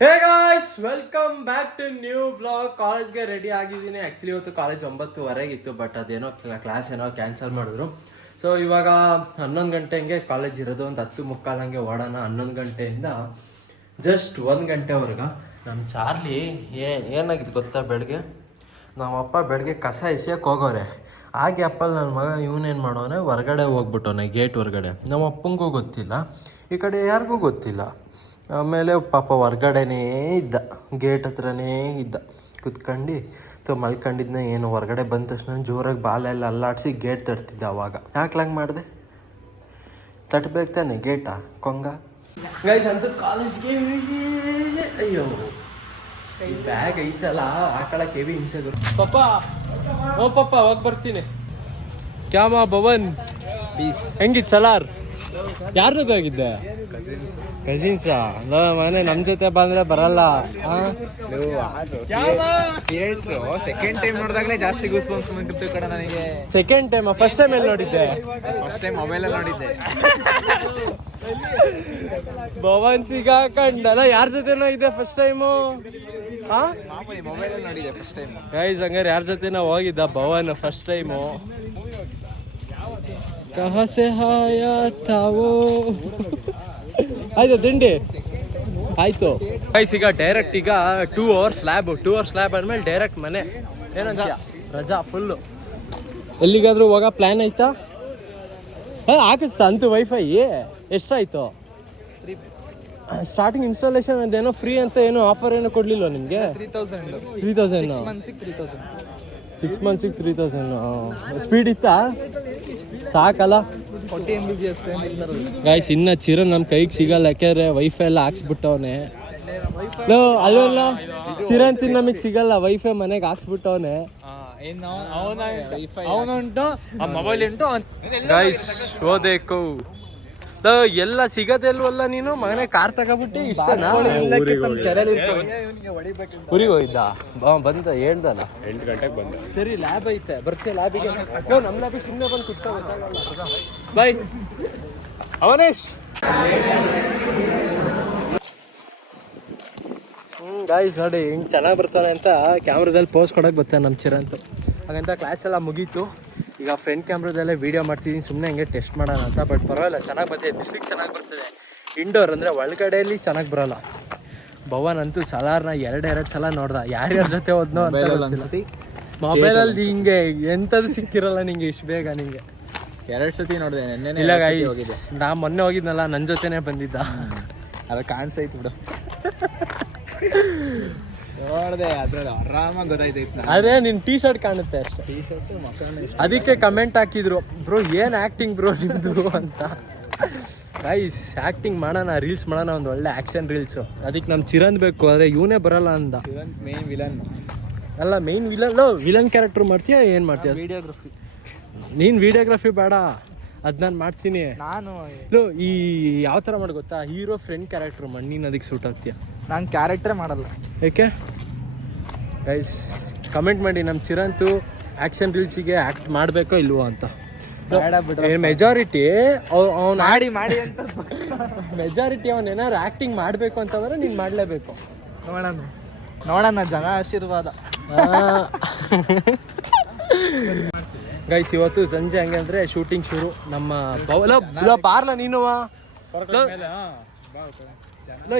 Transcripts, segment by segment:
Hey guys welcome back to new vlog ಕಾಲೇಜ್ಗೆ ready ಆಗಿದ್ದೀನಿ. Actually ಇವತ್ತು ಕಾಲೇಜ್ ಒಂಬತ್ತುವರೆಗಿತ್ತು ಬಟ್ ಅದೇನೋ ಕ್ಲಾಸ್ ಏನೋ ಕ್ಯಾನ್ಸಲ್ ಮಾಡಿದ್ರು. ಸೊ ಇವಾಗ ಹನ್ನೊಂದು ಗಂಟೆ ಹಂಗೆ ಕಾಲೇಜ್ ಇರೋದು. ಒಂದು ಹತ್ತು ಮುಕ್ಕಾಲು ಹಂಗೆ ಓಡೋಣ. ಹನ್ನೊಂದು ಗಂಟೆಯಿಂದ ಜಸ್ಟ್ ಒಂದು ಗಂಟೆವರೆಗೆ. ನಮ್ಮ ಚಾರ್ಲಿ, ಏ, ಏನಾಗಿತ್ತು ಗೊತ್ತಾ ಬೆಳಗ್ಗೆ ನಮ್ಮ ಅಪ್ಪ ಬೆಳಗ್ಗೆ ಕಸ ಎಸಿಯಕ್ಕೆ ಹೋಗೋರೆ. ಆ ಗ್ಯಾಪಲ್ಲಿ ನನ್ನ ಮಗ ಇವನೇನು ಮಾಡೋನೆ? ಹೊರಗಡೆ ಹೋಗ್ಬಿಟ್ಟವನೆ ಗೇಟ್ ಹೊರಗಡೆ. ನಮ್ಮ ಅಪ್ಪಂಗೂ ಗೊತ್ತಿಲ್ಲ. ಈ ಕಡೆ ಯಾರಿಗೂ ಗೊತ್ತಿಲ್ಲ. ಆಮೇಲೆ ಪಾಪ ಹೊರ್ಗಡೆನೇ ಇದ್ದ ಗೇಟ್ ಹತ್ರನೇ ಇದ್ದ. ಕುತ್ಕೊಂಡು ತೊ ಮಲ್ಕೊಂಡಿದ್ನ ಏನು ಹೊರಗಡೆ ಬಂದ ತಕ್ಷಣ ಜೋರಾಗಿ ಬಾಲೆಲ್ಲ ಅಲ್ಲಾಡಿಸಿ ಗೇಟ್ ತಡ್ತಿದ್ದ ಅವಾಗ. ಯಾಕ್ಲಂಗೆ ಮಾಡಿದೆ? ತಟ್ಬೇಕು ತಾನೆ ಗೇಟಾ ಕೊಂಗ? ಗೈಸ್ ಅಂತ ಕಾಲೇಜ್ಗೆ ಅಯ್ಯೋ ಬ್ಯಾಗ್ ಐತಲ್ಲ ಹಾಕೊಳಕ್ಕೆ ಹೆವಿ ಹಿಂಸೆ ಪಪ್ಪ ಓ ಪಪ್ಪ ಹೋಗಿ ಬರ್ತೀನಿ. ಕ್ಯಾಮ ಭವನ್. ಹೆಂಗಿತ್ತು ಸಲಾರ್ ಯಾರ್ದು ಹೋಗಿದ್ದೆ? ಕಸಿನ್ಸಾ ಮನೆ ನಮ್ ಜೊತೆ ಬಂದ್ರೆ ಬರಲ್ಲ. ಸೆಕೆಂಡ್ ಟೈಮ್ ನೋಡಿದಾಗಲೇ ಜಾಸ್ತಿ ಗೂಸ್ ಬಂಪ್ಸ್ ಬಂದಿತ್ತು ಕಣ ನನಗೆ. ಸೆಕೆಂಡ್ ಟೈಮ್ ಫಸ್ಟ್ ಟೈಮ್ ಎಲ್ಲಿ ನೋಡಿದ್ದೆ? ಫಸ್ಟ್ ಟೈಮ್ ಮೊಬೈಲಲ್ಲಿ ನೋಡಿದ್ದೆ. ಭವನ್ ಸಿಗಾಕಂಡಲ್ಲ ಯಾರ ಜೊತೆನೋ ಇದೆ ಫಸ್ಟ್ ಟೈಮು ಹಾ ಮೊಬೈಲ್ ನೋಡಿದ್ದೆ ಫಸ್ಟ್ ಟೈಮ್ ಗೈಸ್ ಹಂಗಾರೆ ಯಾರ ಜೊತೆನೋ ಹೋಗಿದ್ದ ಭವನ್ ಫಸ್ಟ್ ಟೈಮು ಕಹ ಸೆ ಹಾಯ ತಾವೋ ಆಯ್ತು ತಿಂಡಿ. ಆಯ್ತು. ಗೈಸ್ ಈಗ ಡೈರೆಕ್ಟ್ ಈಗ two hours lab two hours lab ಆದ್ಮೇಲೆ ಡೈರೆಕ್ಟ್ ಮನೆ. ಏನಂತ ರಜಾ ಫುಲ್ಲು ಎಲ್ಲಿಗಾದ್ರೂ ಹೋಗ ಪ್ಲ್ಯಾನ್ ಆಯ್ತಾ? ಹಾಂ ಹಾಕಿಸ್ ಅಂತೂ ವೈಫೈ ಎಷ್ಟಾಯ್ತು? ಸ್ಟಾರ್ಟಿಂಗ್ ಇನ್ಸ್ಟಾಲೇಷನ್ ಅದೇನೋ ಫ್ರೀ ಅಂತ ಏನೋ ಆಫರ್ ಏನೋ ಕೊಡ್ಲಿಲ್ಲ ನಿಮಗೆ? Three thousand three thousand six ಮಂತ್ಸಿಗೆ three thousand speed ಇತ್ತಾ? ಸಾಕಲ್ಲ? ಗಾಯ್ಸ್ ಇನ್ನ ಚಿರನ್ ನಮ್ಮ ಕೈಗೆ ಸಿಗಲ್ಲ ಯಾಕೆಂದ್ರೆ ವೈಫೈ ಎಲ್ಲ ಹಾಕ್ಸ್ಬಿಟ್ಟವನೆ. ಲೋ ಚಿರನ್ ಚಿರಂತಿ ನಮಗೆ ಸಿಗಲ್ಲ ವೈಫೈ ಮನೆಗೆ ಹಾಕ್ಸ್ಬಿಟ್ಟವನೆ. ಏನು ಅವನ ಅವನುಂಟು ಆ ಮೊಬೈಲ್ ಉಂಟು ಗಾಯ್ಸ್ ಓದೇಕು ಎಲ್ಲ ಸಿಗದಲ್ವಲ್ಲ ನೀನು? ಮಗನೇ ಕಾರ್ ತಗೊಬಿಟ್ಟು ಇಷ್ಟನಾ? ಊರಿಗೆ ಹೋಗಿದ್ದ. ಬಾ ಬಂದ ಹೇಳ್ದಲ್ಲ. ಎಂಟು ಗಂಟೆಗೆ ಬಂದ. ಸರಿ ಲ್ಯಾಬ್ ಐತೆ. ಬರ್ತೀಯ ಲ್ಯಾಬಿಗೆ ನಮ್ಮ ಲ್ಯಾಬಿಗೆ ಸುಮ್ಮನೆ ಬಂದು ಬೈ ಬಾಯ್ ಅವನೇಶ್! ಹ್ಞೂ ಗಾಯ್ಸ್ ನೋಡಿ ಹಿಂಗೆ ಚೆನ್ನಾಗಿ ಬರ್ತಾನೆ ಅಂತ ಕ್ಯಾಮ್ರಾದಲ್ಲಿ ಪೋಸ್ ಕೊಡೋಕೆ ಬರ್ತಾನೆ ನಮ್ಮ ಚಿರಂತು. ಹಾಗಂತ ಕ್ಲಾಸ್ ಎಲ್ಲ ಮುಗೀತು. ಈಗ ಫ್ರಂಟ್ ಕ್ಯಾಮ್ರಾದಲ್ಲೇ ವೀಡಿಯೋ ಮಾಡ್ತಿದ್ದೀನಿ ಸುಮ್ಮನೆ ಹಂಗೆ ಟೆಸ್ಟ್ ಮಾಡೋಣ ಅಂತ ಬಟ್ ಪರವಾಗಿಲ್ಲ ಚೆನ್ನಾಗಿ ಬರ್ತಿದೆ ಬಿಸಿಲಿಗೆ ಚೆನ್ನಾಗಿ ಬರ್ತದೆ. ಇಂಡೋರ್ ಅಂದರೆ ಒಳಗಡೆಯಲ್ಲಿ ಚೆನ್ನಾಗಿ ಬರೋಲ್ಲ. ಭವನ್ ಅಂತೂ ಸಲಾರ್ನ ಎರಡು ಎರಡು ಸಲ ನೋಡ್ದ. ಯಾರ್ಯಾರ ಜೊತೆ ಹೋದ್ನೋ ಅಂತ ಮೊಬೈಲಲ್ಲಿ ಹಿಂಗೆ ಎಂಥದ್ದು ಸಿಕ್ಕಿರಲ್ಲ ನಿಂಗೆ ಇಷ್ಟು ಬೇಗ ನಿಂಗೆ. ಎರಡು ಸತಿ ನೋಡಿದೆ ನೆನ್ನೆ ಇಲ್ಲ ಹೋಗಿದೆ ನಾ ಮೊನ್ನೆ ಹೋಗಿದ್ನಲ್ಲ ನನ್ನ ಜೊತೆನೇ ಬಂದಿದ್ದ. ಅದು ಕಾಣಿಸೈತು ಬಿಡು. ನೋಡಿದೆ ಅದ್ರಲ್ಲಿ ಆರಾಮಾಗಿ ಗೊತ್ತಾಯ್ತೈತೆ ನಾ ಅದೇ ನಿನ್ನ ಟೀ ಶರ್ಟ್ ಕಾಣುತ್ತೆ ಅಷ್ಟೇ. ಟೀ ಶರ್ಟ್ ಮಕ್ಕಳನ್ನ ಅದಕ್ಕೆ ಕಮೆಂಟ್ ಹಾಕಿದ್ರು ಬ್ರೋ ಏನ್ ಆಕ್ಟಿಂಗ್ ಬ್ರೋ ನಿಮ್ದು? ಅಂತ. ಗೈಸ್ ಆಕ್ಟಿಂಗ್ ಮಾಡೋಣ ರೀಲ್ಸ್ ಮಾಡೋಣ ಒಂದು ಒಳ್ಳೆ ಆ್ಯಕ್ಷನ್ ರೀಲ್ಸು ಅದಕ್ಕೆ ನಮ್ಮ ಚಿರಂದ್ ಬೇಕು ಆದರೆ ಇವನೇ ಬರಲ್ಲ ಅಂದ. ಮೇನ್ ವಿಲನ್ ಅಲ್ಲ ಮೇನ್ ವಿಲನ್ ವಿಲನ್ ಕ್ಯಾರೆಕ್ಟರ್ ಮಾಡ್ತೀಯಾ ಏನು ಮಾಡ್ತೀಯ? ವಿಡಿಯೋಗ್ರಫಿ ನೀನು ವಿಡಿಯೋಗ್ರಫಿ ಬೇಡ. ಅದು ನಾನು ಮಾಡ್ತೀನಿ. ನಾನು ಲೋ ಈ ಯಾವ ಥರ ಮಾಡಿ ಗೊತ್ತಾ? ಹೀರೋ ಫ್ರೆಂಡ್ ಕ್ಯಾರೆಕ್ಟ್ರ್ ಮಾಡಿ. ನೀನು ಅದಕ್ಕೆ ಸೂಟ್ ಆಗ್ತೀಯ? ನಾನು ಕ್ಯಾರೆಕ್ಟ್ರೇ ಮಾಡಲ್ಲ. ಏಕೆ? ಗೈಸ್ ಕಮೆಂಟ್ ಮಾಡಿ ನಮ್ಮ ಚಿರಂತು ಆ್ಯಕ್ಷನ್ ರೀಲ್ಸಿಗೆ ಆ್ಯಕ್ಟ್ ಮಾಡಬೇಕೋ ಇಲ್ವೋ ಅಂತ. ಮೆಜಾರಿಟಿ ಅವ್ನು ಮಾಡಿ ಮಾಡಿ ಅಂತ ಮೆಜಾರಿಟಿ ಅವ್ನು ಏನಾದ್ರು ಆ್ಯಕ್ಟಿಂಗ್ ಮಾಡಬೇಕು ಅಂತಂದ್ರೆ ನೀನು ಮಾಡಲೇಬೇಕು. ನೋಡೋಣ. ನೋಡೋಣ ಜನ ಆಶೀರ್ವಾದ. ಗೈಸ್ ಇವತ್ತು ಸಂಜೆ ಹಂಗೆ ಅಂದರೆ ಶೂಟಿಂಗ್ ಶುರು. ನಮ್ಮ ಬಾರ್ಲ ನೀನು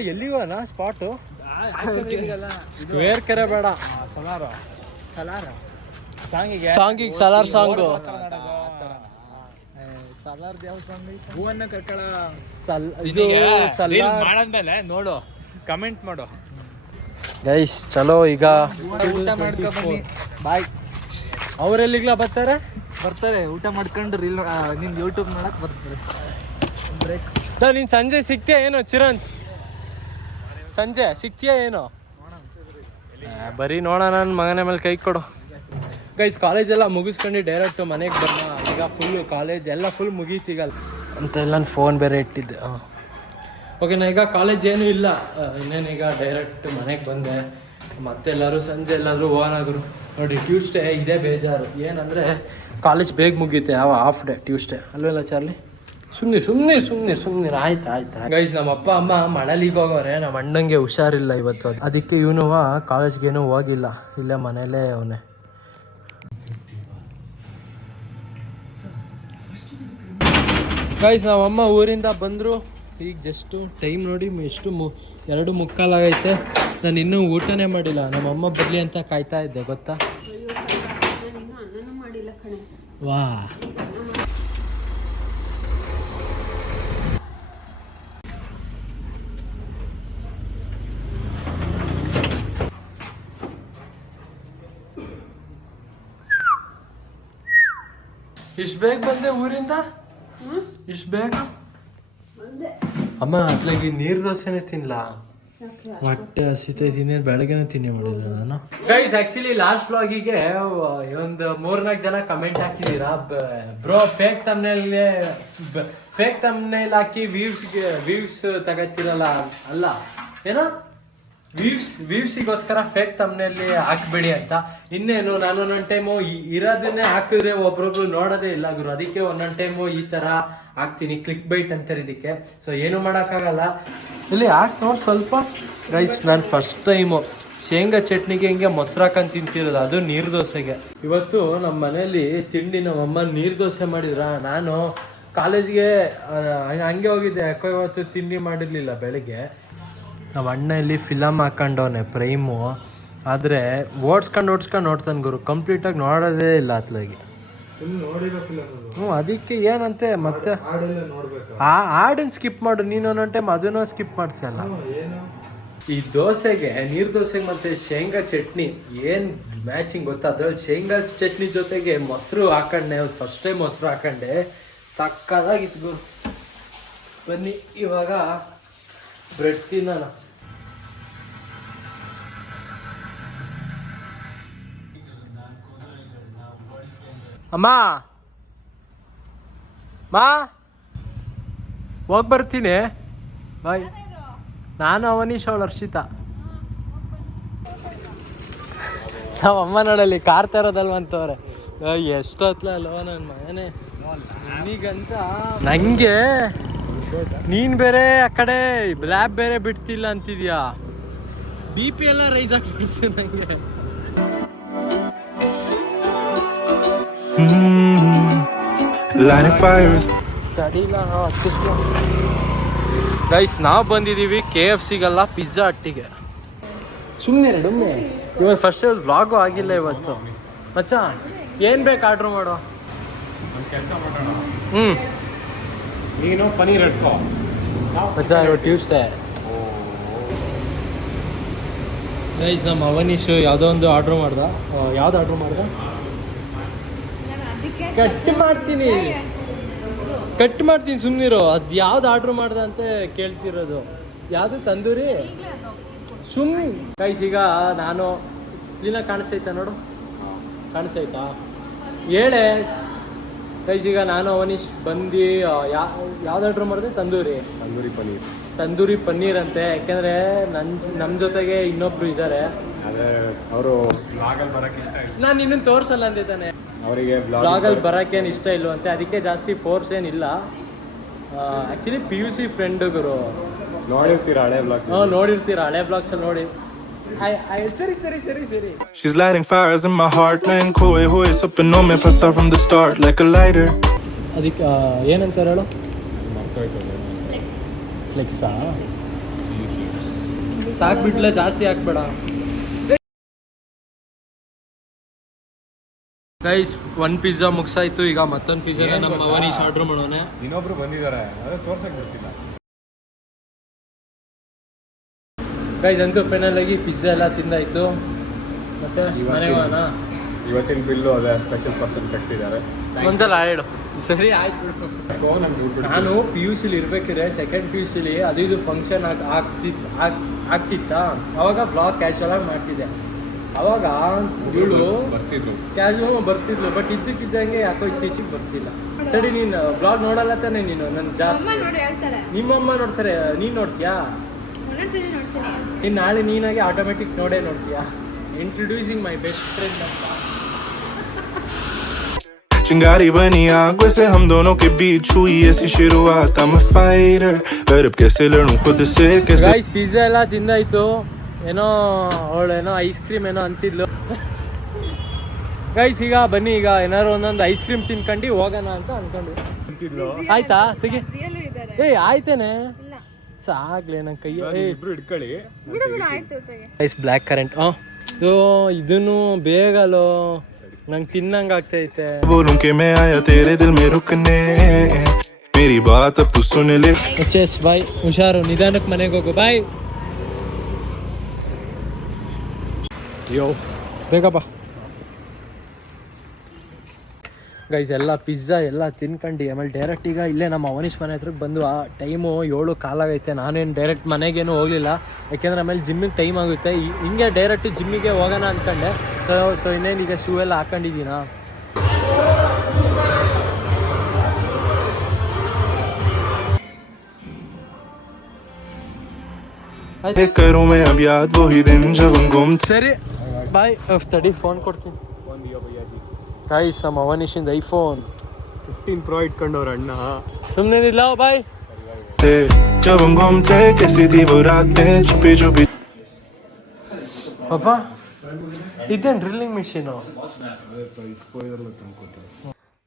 ಎಲ್ಲಿಗೋಣ ಸ್ಪಾಟು ಸ್ಕ್ವೇರ್ ಕರೆ ಬೇಡ ಸಲಾರ ಸಲಾರ ಸಾಂಗಿಗೆ ಸಾಂಗಿಗೆ ಸಲಾರ್ ಸಾಂಗು ಸಲಾರ್ ಯಾವ ಸಾಂಗ್ ಹೂವನ್ನ ಕರ್ಕಳ ಸಲ್ ಇದು ಸಲಾರ್ ಮಾಡಾದ್ಮೇಲೆ ನೋಡು ಕಮೆಂಟ್ ಮಾಡು ಗೈಸ್ ಚಲೋ ಈಗ ಊಟ ಮಾಡ್ಕೊ ಬನ್ನಿ ಬಾಯ್ ಅವರೆಲ್ಲಿಗ್ಲ ಬರ್ತಾರೆ ಬರ್ತಾರೆ ಊಟ ಮಾಡ್ಕೊಂಡು ರೀಲ್ ನಿನ್ ಯೂಟ್ಯೂಬ್ ನೋಡಕ್ ಬರ್ತಾರೆ ಬ್ರೇಕ್ ನೀನು ಸಂಜೆ ಸಿಗ್ತೀಯ ಏನೋ ಚಿರಂತ್ ಸಂಜೆ ಸಿಗ್ತೀಯ ಏನು? ಬರೀ ನೋಡೋಣ, ನನ್ನ ಮಗನ ಮೇಲೆ ಕೈ ಕೊಡು. ಗೈಸ್ ಕಾಲೇಜೆಲ್ಲ ಮುಗಿಸ್ಕೊಂಡು ಡೈರೆಕ್ಟ್ ಮನೆಗೆ ಬರೋಣ. ಈಗ ಫುಲ್ಲು ಕಾಲೇಜ್ ಎಲ್ಲ ಫುಲ್ ಮುಗೀತೀಗಲ್ಲ ಅಂತ ಎಲ್ಲ ಫೋನ್ ಬೇರೆ ಇಟ್ಟಿದ್ದೆ. ಓಕೆ ನಾ ಈಗ ಕಾಲೇಜ್ ಏನೂ ಇಲ್ಲ. ಇನ್ನೇನು ಇನ್ನೇನೀಗ ಡೈರೆಕ್ಟ್ ಮನೆಗೆ ಬಂದೆ. ಮತ್ತೆಲ್ಲರೂ ಸಂಜೆ ಎಲ್ಲಾದರೂ ಹೋಗೋಣಾದ್ರು ನೋಡಿ ಟ್ಯೂಸ್ಡೇ ಇದೇ ಬೇಜಾರು. ಏನಂದರೆ ಕಾಲೇಜ್ ಬೇಗ ಮುಗೀತೆ, ಯಾವ ಹಾಫ್ ಡೇ ಟ್ಯೂಸ್ಡೇ ಅಲ್ವಲ್ಲ ಚಾರ್ಲಿ ಸುಮ್ನೆ ಸುಮ್ನೆ ಸುಮ್ನೆ ಸುಮ್ನೆ. ಆಯ್ತು ಆಯ್ತು ಗೈಸ್ ನಮ್ಮ ಅಪ್ಪ ಅಮ್ಮ ಮಳಲಿಗೆ ಹೋಗೋರೆ. ನಮ್ಮ ಅಣ್ಣಂಗೆ ಹುಷಾರಿಲ್ಲ ಇವತ್ತು. ಅದಕ್ಕೆ ಇವನು ಕಾಲೇಜ್ಗೇನು ಹೋಗಿಲ್ಲ. ಇಲ್ಲೇ ಮನೇಲೇ ಅವನೇ. ಗೈಸ್ ನಮ್ಮ ಅಮ್ಮ ಊರಿಂದ ಬಂದರು. ಈಗ ಜಸ್ಟು ಟೈಮ್ ನೋಡಿ ಎಷ್ಟು ಮು ಎರಡು ಮುಕ್ಕಾಲಾಗೈತೆ. ನಾನು ಇನ್ನೂ ಊಟನೇ ಮಾಡಿಲ್ಲ. ನಮ್ಮ ಅಮ್ಮ ಬರಲಿ ಅಂತ ಕಾಯ್ತಾ ಇದ್ದೆ ಗೊತ್ತಾ? ವಾ. ಇಷ್ಟು ಬೇಗ ಬಂದೆ ಊರಿಂದ? ಇಷ್ಟು ಬೇಗ? ಅಮ್ಮ ಅತ್ಲಾಗಿ ನೀರು ದೋಸೆನೇ ತಿನ್ಲಾ? ಹೊಟ್ಟೆ ಹಸಿತೈತೀನಿ ಬೆಳಗ್ಗೆನೆ ತಿನ್ನಿ ಮಾಡಿಲ್ಲ ನಾನು. ಗೈಸ್ ಆಕ್ಚುಲಿ ಲಾಸ್ಟ್ ವ್ಲಾಗಿಗೆ ಒಂದು ಮೂರ್ನಾಲ್ಕು ಜನ ಕಮೆಂಟ್ ಹಾಕಿದ್ದೀರಾ ಬ್ರೋ ಫೇಕ್ ತಮ್ನೇಲ್ಗೆ ಫೇಕ್ ತಮ್ನೇಲ್ ಹಾಕಿ ವ್ಯೂಸ್ಗೆ ವ್ಯೂಸ್ ತಗತ್ತಿರಲ್ಲ ಅಲ್ಲ? ಏನೋ? ವ್ಯೂಸ್ ವ್ಯೂವ್ಸಿಗೋಸ್ಕರ ಫೇಕ್ ತಮ್ಮನಲ್ಲಿ ಹಾಕ್ಬೇಡಿ ಅಂತ. ಇನ್ನೇನು, ನಾನು ಒಂದೊಂದು ಟೈಮು ಇರೋದನ್ನೇ ಹಾಕಿದ್ರೆ ಒಬ್ರೊಬ್ರು ನೋಡೋದೇ ಇಲ್ಲ ಗುರು. ಅದಕ್ಕೆ ಒಂದೊಂದು ಟೈಮು ಈ ಥರ ಹಾಕ್ತೀನಿ ಕ್ಲಿಕ್ ಬೈಟ್ ಅಂತಾರೆ ಇದಕ್ಕೆ. ಸೊ ಏನು ಮಾಡೋಕ್ಕಾಗಲ್ಲ. ಇಲ್ಲಿ ಹಾಕಿ ನೋಡಿ ಸ್ವಲ್ಪ. ರೈಸ್ ನಾನು ಫಸ್ಟ್ ಟೈಮು ಶೇಂಗಾ ಚಟ್ನಿಗೆ ಹಿಂಗೆ ಮೊಸರು ಹಾಕೊಂಡು ತಿಂತಿರೋದು. ಅದು ನೀರು ದೋಸೆಗೆ. ಇವತ್ತು ನಮ್ಮ ಮನೇಲಿ ತಿಂಡಿ ನಮ್ಮಮ್ಮ ನೀರು ದೋಸೆ ಮಾಡಿದ್ರ. ನಾನು ಕಾಲೇಜ್ಗೆ ಹಂಗೆ ಹೋಗಿದ್ದೆ. ಯಾಕೋ ಇವತ್ತು ತಿಂಡಿ ಮಾಡಿರಲಿಲ್ಲ ಬೆಳಗ್ಗೆ. ನಮ್ಮ ಅಣ್ಣ ಇಲ್ಲಿ ಫಿಲಮ್ ಹಾಕೊಂಡವನೆ ಪ್ರೈಮು. ಆದರೆ ಓಡ್ಸ್ಕೊಂಡು ಓಡಿಸ್ಕೊಂಡು ನೋಡ್ತಾನೆ ಗುರು. ಕಂಪ್ಲೀಟಾಗಿ ನೋಡೋದೇ ಇಲ್ಲ ಅತ್ಲಾಗಿ. ಹ್ಞೂ ಅದಕ್ಕೆ ಏನಂತೆ ಮತ್ತೆ? ಆ ಹಾಡನ್ನ ಸ್ಕಿಪ್ ಮಾಡು ನೀನು ಒಂದೊಂದು ಟೈಮ್ ಅದನ್ನು ಸ್ಕಿಪ್ ಮಾಡ್ತೀಯಲ್ಲ ಈ ದೋಸೆಗೆ ನೀರು ದೋಸೆಗೆ ಮತ್ತೆ ಶೇಂಗಾ ಚಟ್ನಿ ಏನು ಮ್ಯಾಚಿಂಗ್ ಗೊತ್ತಾ? ಅದ್ರಲ್ಲಿ ಶೇಂಗಾ ಚಟ್ನಿ ಜೊತೆಗೆ ಮೊಸರು ಹಾಕೊಂಡೆ ಫಸ್ಟ್ ಟೈಮ್ ಮೊಸರು ಹಾಕೊಂಡೆ. ಸಕ್ಕದಾಗಿತ್ತು ಗುರು. ಬನ್ನಿ ಇವಾಗ ಬ್ರೆಡ್ ತಿನ್ನೋಣ. ಅಮ್ಮ. ಮಾ ಹೋಗಿ ಬರ್ತೀನಿ. ಬಾಯ್. ನಾನು ಅವನೀಶ್ ಅವಳು ಹರ್ಷಿತಾ. ನಾವು ಅಮ್ಮ ನೋಡಲ್ಲಿ ಕಾರ್ ತರೋದಲ್ವಂತವ್ರೆ ಎಷ್ಟೊತ್ಲ ಅಲ್ವ ನನ್ನ ಮಗನೇ. ನನಗಂತ. ನನಗೆ ನೀನ್ ಬೇರೆ ಆ ಕಡೆ ಲ್ಯಾಬ್ ಬೇರೆ ಬಿಡ್ತಿಲ್ಲ ಅಂತಿದ್ಯಾ? ಬಿ ಪಿ ಎಲ್ಲ ರೈಸ್ ಆಗ್ಬಿಡ್ತು ನಂಗೆ. Lighting ಫೈರ್ಸ್ ತಡಿಲ್ಲ ಗೈಸ್ ನಾವು ಬಂದಿದ್ದೀವಿ ಕೆ ಎಫ್ ಸಿಗಲ್ಲ ಪಿಜ್ಜಾ ಹಟ್ಟಿಗೆ. ಸುಮ್ಮನೆ ರೆಡುಮ್ಮೆ ಇವಾಗ ಫಸ್ಟ್ ವ್ಲಾಗು ಆಗಿಲ್ಲ ಇವತ್ತು. ಮಚ್ಚ ಏನು ಬೇಕು ಆರ್ಡ್ರ್ ಮಾಡೋ. ಹ್ಞೂ ನೀನು ಪನೀರ್ ಇಟ್ಕೋ ಮಚ್ಚ ಇವತ್ತು ಟ್ಯೂಸ್ಡೇ ಗೈಸ್ ನಮ್ಮ ಅವನೀಶು ಯಾವುದೋ ಒಂದು ಆರ್ಡ್ರ್ ಮಾಡ್ದ. ಯಾವ್ದು ಆರ್ಡ್ರ್ ಮಾಡ್ದ? ಕಟ್ ಮಾಡ್ತೀನಿ. ಕಟ್ ಮಾಡ್ತೀನಿ ಸುಮ್ಮನಿರು ಅದು ಯಾವ್ದು ಆರ್ಡ್ರ್ ಮಾಡ್ದ ಅಂತ ಕೇಳ್ತಿರೋದು. ಯಾವುದು ತಂದೂರಿ? ಸುಮ್ ಕೈ ಈಗ ನಾನು ಕ್ಲೀನಾಗಿ ಕಾಣಿಸ್ತೈತಾ ನೋಡು? ಕಾಣಿಸ್ತೈತಾ? ಹೇಳೆ. ಕೈ ಈಗ ನಾನು ಅವನೀಶ್ ಬಂದು ಯಾವ್ದು ಆರ್ಡ್ರ್ ಮಾಡಿದೆ? ತಂದೂರಿ. ತಂದೂರಿ ಪನ್ನೀರ್. ತಂದೂರಿ ಪನ್ನೀರ್ ಅಂತೆ. ಯಾಕೆಂದ್ರೆ ನನ್ನ ನಮ್ಮ ಜೊತೆಗೆ ಇನ್ನೊಬ್ರು ಇದ್ದಾರೆ ಅವರು ಬ್ಲಾಗಲ್ಲಿ ಬರೋಕ್ಕೆ ಇಷ್ಟ ಇಲ್ಲ. ನಾನು ಇನ್ನೂ ತೋರ್ಸಲ್ಲ ಅಂದಿದ್ದಾನೆ. ತಾನೆ ಅವರಿಗೆ ಬ್ಲಾಗ್ ಬ್ಲಾಗಲ್ಲಿ ಬರೋಕ್ಕೇನು ಇಷ್ಟ ಇಲ್ವಂತೆ ಅದಕ್ಕೆ ಜಾಸ್ತಿ ಫೋರ್ಸ್ ಏನಿಲ್ಲ actually P U C friend ಗುರು. ನೋಡಿರ್ತೀರ ಹಳೆ ಬ್ಲಾಗ್ಸ್ ಹ್ಞೂ ನೋಡಿರ್ತೀರ ಹಳೆ ಬ್ಲಾಗ್ಸಲ್ಲಿ ನೋಡಿ. ಸರಿ ಸರಿ ಸರಿ ಸರಿ. She's lighting fires in my heart, man. Koi hoi up and on me, pass out from the start like a lighter. ಅದಕ್ಕೆ ಏನಂತಾರೆ ಹೇಳು? ಫ್ಲೆಕ್ಸಾ ಸಾಕ್ಬಿಟ್ಲೆ ಜಾಸ್ತಿ ಹಾಕ್ಬೇಡ. ಗೈಸ್ ಒಂದು ಪಿಜ್ಜಾ ಮುಗಿಸಾಯ್ತು. ಈಗ ಮತ್ತೊಂದು ಪಿಜ್ಜಾನ ನಮ್ಮ ಅವನೀಶ್ ಆರ್ಡ್ರ್ ಮಾಡೋಣ. ಇನ್ನೊಬ್ರು ಬಂದಿದ್ದಾರೆ. ಅದೇ ತೋರ್ಸಕ್ ಬರ್ತಿಲ್ಲ. ಗೈಸ್ ಅಂತೂ ಫೈನಲ್ ಆಗಿ ಪಿಜ್ಜಾ ಎಲ್ಲ ತಿಂದಾಯ್ತು. ಮತ್ತೆ ಮನೆಗೋಣ ಇವತ್ತಿನ ಬಿಲ್ಲು ಅದೇ ಸ್ಪೆಷಲ್ ಪರ್ಸನ್ ಕಟ್ಟಿದ್ದಾರೆ ಒಂದ್ಸಲ ಹೇಳು ಸರಿ ಆಯ್ತು ನಾನು ಪಿ ಯು ಸಿಲಿ ಇರ್ಬೇಕಿದ್ರೆ ಸೆಕೆಂಡ್ ಪಿ ಯು ಸಿಲಿ ಅದು ಇದು ಫಂಕ್ಷನ್ ಆಗ್ತಿತ್ತು ಆಗ್ತಿತ್ ಆಗ್ ಆಗ್ತಿತ್ತಾ? ಅವಾಗ ಬ್ಲಾಗ್ ಕ್ಯಾಶುವಲ್ ಆಗಿ ಮಾಡ್ತಿದ್ದೆ. ಅವಾಗ ಇವಳು ಬರ್ತಿದ್ರು ಕ್ಯಾಶುವಲ್ ಬರ್ತಿದ್ಲು ಬಟ್ ಇದ್ದಕ್ಕಿದ್ದಂಗೆ ಯಾಕೋ ಇತ್ತೀಚೆಗೆ ಬರ್ತಿಲ್ಲ ಸರಿ ನೀನು ಬ್ಲಾಗ್ ನೋಡಲ್ಲ ತಾನೆ ನೀನು ನನ್ ಜಾಸ್ತಿ ಅಮ್ಮ ನೋಡಿ ಹೇಳ್ತಾರೆ ನಿಮ್ಮಮ್ಮ ನೋಡ್ತಾರೆ ನೀನು ನೋಡ್ತೀಯಾ ಒಂದೊಂದ್ಸರಿ ನೋಡ್ತೀನಿ ಇನ್ನು ನಾಳೆ ನೀನಾಗಿ ಆಟೋಮೆಟಿಕ್ ನೋಡೇ ನೋಡ್ತೀಯಾ ಇಂಟ್ರೊಡ್ಯೂಸಿಂಗ್ ಮೈ ಬೆಸ್ಟ್ ಫ್ರೆಂಡ್ ಅಂತ चिंगारी बनी आग से हम दोनों के बीच हुई ऐसी शुरुआत I'm a fighter पर अब कैसे लड़ूं खुद से कैसे ಗೈಸ್ ಪಿಜ್ಜಾ ಎಲ್ಲ ತಿಂದಾಯ್ತು ಏನೋ ಅವಳೇನೋ ಐಸ್ ಕ್ರೀಮ್ ಏನೋ ಅಂತಿದ್ಲು. ಗೈಸ್ ಈಗ ಬನ್ನಿ ಈಗ ಏನಾದ್ರು ಒಂದೊಂದು ಐಸ್ ಕ್ರೀಮ್ ತಿನ್ಕೊಂಡು ಹೋಗೋಣ ಅಂತ ಅನ್ಕೊಂಡು ಆಯ್ತಾ? ತೆಗಿ. ಏ ಆಯ್ತೇನೆ? ಸಾಗ್ಲೆ ನನ್ನ ಕೈ ಇಬ್ರು ಹಿಡ್ಕೊಳ್ಳಿ ಐಸ್ ಬ್ಲ್ಯಾಕ್ ಕರೆಂಟ್ ಇದನ್ನು ಬೇಗಲೋ ನಂಗೆ ತಿನ್ನಂಗ ಆಗ್ತೈತೆ. ಬಾಯ್ ಹುಷಾರು ನಿಧಾನಕ್ಕೆ ಮನೆಗೆ ಹೋಗು. ಬಾಯ್ ಅಯ್ಯೋ ಬೇಗ ಗೈಸ್ ಎಲ್ಲ ಪಿಜ್ಜಾ ಎಲ್ಲ ತಿನ್ಕೊಂಡು. ಆಮೇಲೆ ಡೈರೆಕ್ಟ್ ಈಗ ಇಲ್ಲೇ ನಮ್ಮ ಅವನೀಶ್ ಮನೆ ಹತ್ರಕ್ಕೆ ಬಂದು ಆ ಟೈಮು ಏಳು ಕಾಲಾಗೈತೆ ನಾನೇನು ಡೈರೆಕ್ಟ್ ಮನೆಗೇನು ಹೋಗಲಿಲ್ಲ. ಯಾಕೆಂದರೆ ಆಮೇಲೆ ಜಿಮ್ಮಿಗೆ ಟೈಮ್ ಆಗುತ್ತೆ. ಹಿಂಗೆ ಡೈರೆಕ್ಟ್ ಜಿಮ್ಮಿಗೆ ಹೋಗೋಣ ಅಂದ್ಕೊಂಡೆ ಸೊ ಸೊ ಇನ್ನೇನು ಈಗ ಶೂ ಎಲ್ಲ ಹಾಕೊಂಡಿದ್ದೀನ? ಸರಿ. ಬಾಯ್ ತಡಿ ಫೋನ್ ಕೊಡ್ತೀನಿ. ಕಾಯಿ ಸಮ ಅವನಿಶಿಂದ ಐಫೋನ್ ಫಿಫ್ಟೀನ್ ಪ್ರೋ ಇಟ್ಕೊಂಡವ್ರ ಅಣ್ಣ. ಸುಮ್ಮನೆ ಇಲ್ಲ ಬಾಯ್ ಪಾಪ ಇದೇನು ಡ್ರಿಲ್ಲಿಂಗ್ ಮಿಷಿನು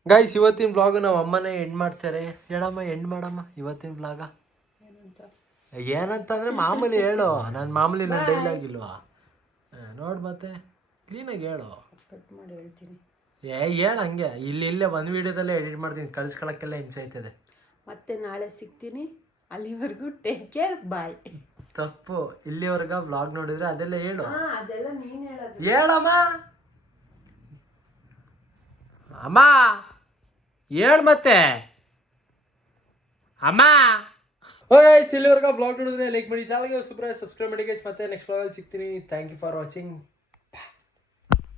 ಗಾಯ್ಸ್ ಇವತ್ತಿನ ಬ್ಲಾಗ್ ನಾವು ಅಮ್ಮನೇ ಎಂಡ್ ಮಾಡ್ತಾರೆ. ಹೇಳಮ್ಮ ಎಂಡ್ ಮಾಡಮ್ಮ ಇವತ್ತಿನ ಬ್ಲಾಗ ಏನಂತಂದ್ರೆ ಮಾಮೂಲಿ ಹೇಳು. ನಾನು ಮಾಮೂಲಿ ನನ್ನ ಡೈಲಾಗ್ ಇಲ್ವಾ? ನೋಡ್ ಮತ್ತೆ. ಕ್ಲೀನಾಗಿ ಹೇಳು. ಏ ಹೇಳು ಹಂಗೆ. ಇಲ್ಲಿ ಇಲ್ಲೇ ಒಂದು ವಿಡಿಯೋದಲ್ಲೇ ಎಡಿಟ್ ಮಾಡ್ತೀನಿ. ಕಳ್ಸ್ಕೊಳಕ್ಕೆಲ್ಲ ಹಿಂಸೆ ಆಯ್ತದೆ. ಮತ್ತೆ ನಾಳೆ ಸಿಗ್ತೀನಿ. ಅಲ್ಲಿವರೆಗೂ ಟೇಕ್ ಕೇರ್ ಬಾಯ್ ತಪ್ಪು. ಇಲ್ಲಿವರೆಗ ವ್ಲಾಗ್ ನೋಡಿದ್ರೆ ಅದೆಲ್ಲ ಹೇಳು. ಅದೆಲ್ಲ ನೀನು ಹೇಳೋದು. ಹೇಳಮ್ಮ. ಅಮ್ಮ. ಹೇಳ್ ಮತ್ತೆ. ಅಮ್ಮ. ಓಕೆ ಇಲ್ಲಿವರೆಗ ಬ್ಲಾಗ್ ನೋಡಿದ್ರೆ ಲೈಕ್ ಮಾಡಿ ಚಾನಲ್ಗೆ ಸೂಪರ್ ಸಬ್ಸ್ಕ್ರೈಬ್ ಮಾಡಿ guys. ಮತ್ತೆ ನೆಕ್ಸ್ಟ್ ಬ್ಲಾಗಲ್ಲಿ ಸಿಗ್ತೀನಿ. Thank you for watching